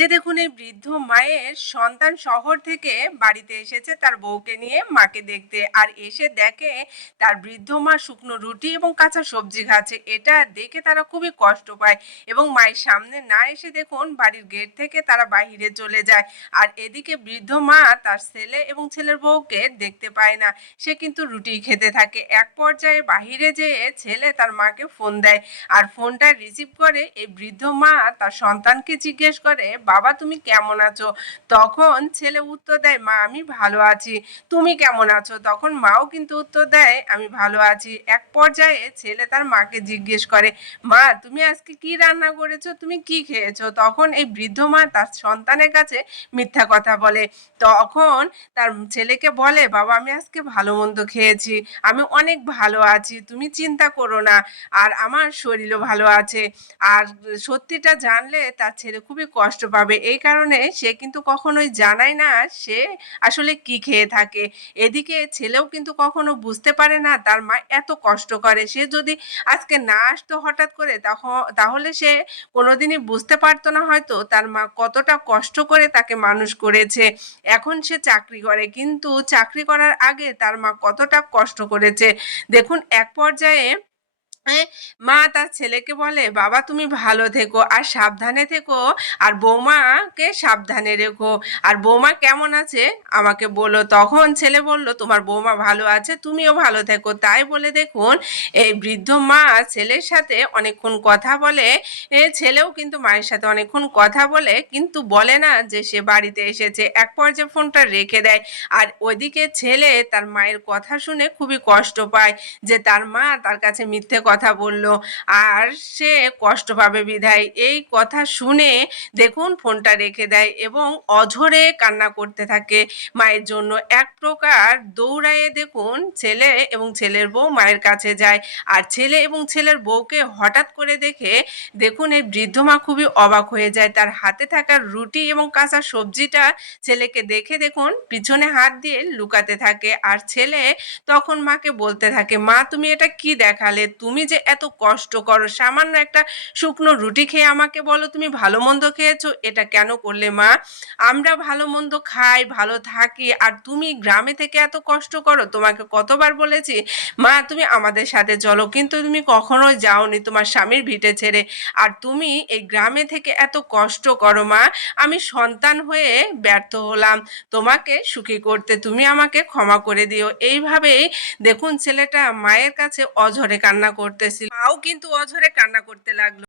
এই যে দেখুন এই বৃদ্ধ মায়ের সন্তান শহর থেকে বাড়িতে এসেছে তার বউকে নিয়ে মাকে দেখতে। আর এসে দেখে তার বৃদ্ধ মা শুকনো রুটি এবং কাঁচা সবজি খাচ্ছে। এটা দেখে তারা খুবই কষ্ট পায় এবং মায়ের সামনে না এসে দেখুন বাড়ির গেট থেকে তারা বাহিরে চলে যায়। আর এদিকে বৃদ্ধ মা তার ছেলে এবং ছেলের বউকে দেখতে পায় না। সে কিন্তু রুটি খেতে থাকে। এক পর্যায়ে বাহিরে যেয়ে ছেলে তার মাকে ফোন দেয়। আর ফোনটা রিসিভ করে এই বৃদ্ধ মা তার সন্তানকে জিজ্ঞেস করে, বাবা তুমি কেমন আছো? তখন ছেলে উত্তর দেয়, মা আমি ভালো আছি, তুমি কেমন আছো? তখন মাও কিন্তু উত্তর দেয়, আমি ভালো আছি। এক পর্যায়ে ছেলে তার মাকে জিজ্ঞেস করে, মা তুমি আজকে কি রান্না করেছো, তুমি কি খেয়েছো? তখন এই বৃদ্ধ মা তার সন্তানের কাছে মিথ্যা কথা বলে। তখন তার ছেলেকে বলে, বাবা আমি আজকে ভালো মন্দ খেয়েছি, আমি অনেক ভালো আছি, তুমি চিন্তা করো না, আর আমার শরীরও ভালো আছে। আর সত্যিটা জানলে তার ছেলে খুবই কষ্ট পাবে। এই কারণে সে কিন্তু কখনোই জানায় না সে আসলে কি খেয়ে থাকে। এদিকে ছেলেও কিন্তু কখনো বুঝতে পারে না তার মা এত কষ্ট করে। সে যদি আজকে না আসতো হঠাৎ করে তাহলে সে কোনোদিনই বুঝতে পারতো না হয়তো তার মা কতটা কষ্ট করে তাকে মানুষ করেছে। এখন সে চাকরি করে, কিন্তু চাকরি করার আগে তার মা কতটা কষ্ট করেছে। দেখুন এক পর্যায়ে এ মা তার ছেলেকে বলে, বাবা তুমি ভালো থেকো আর সাবধানে থেকো, আর বৌমাকে সাবধানে রেখো। আর বৌমা কেমন আছে আমাকে বলো। তখন ছেলে বলল, তোমার বৌমা ভালো আছে, তুমিও ভালো থেকো। তাই বলে দেখুন এই বৃদ্ধ মা ছেলের সাথে অনেকক্ষণ কথা বলে। ছেলেও কিন্তু মায়ের সাথে অনেকক্ষণ কথা বলে, কিন্তু বলে না যে সে বাড়িতে এসেছে। এক পর্যায়ে ফোনটা রেখে দেয়। আর ওইদিকে ছেলে তার মায়ের কথা শুনে খুবই কষ্ট পায় যে তার মা তার কাছে মিথ্যে কথা বলল, আর সে কষ্ট পাবে বিধায় এই কথা শুনে দেখুন ফোনটা রেখে দেয় এবং অঝরে কান্না করতে থাকে মায়ের জন্য। এক প্রকার দৌড়ায়ে দেখুন ছেলে এবং ছেলের বউ মায়ের কাছে যায়। আর ছেলে এবং ছেলের বউকে হঠাৎ করে দেখে দেখুন এই বৃদ্ধ মা খুবই অবাক হয়ে যায়। তার হাতে থাকা রুটি এবং কাঁচা সবজিটা ছেলেকে দেখে দেখুন পিছনে হাত দিয়ে লুকাতে থাকে। আর ছেলে তখন মাকে বলতে থাকে, মা তুমি এটা কি দেখালে? তুমি যে এত কষ্ট করো, সামান্য একটা শুকনো রুটি খেয়ে আমাকে বলো তুমি ভালো মন্দ খেয়েছো, এটা কেন করলে মা? আমরা ভালো মন্দ খাই, ভালো থাকি, আর তুমি গ্রামে থেকে এত কষ্ট করো। তোমাকে কতবার বলেছি মা তুমি আমাদের সাথে চলো, কিন্তু তুমি কখনোই যাওনি তোমার স্বামীর ভিটে ছেড়ে। আর তুমি এই গ্রামে থেকে এত কষ্ট করো মা, আমি সন্তান হয়ে ব্যর্থ হলাম তোমাকে সুখী করতে, তুমি আমাকে ক্ষমা করে দিও। এইভাবেই দেখুন ছেলেটা মায়ের কাছে অঝরে কান্না করতেছিল, মাও কিন্তু অঝরে কান্না করতে লাগলো।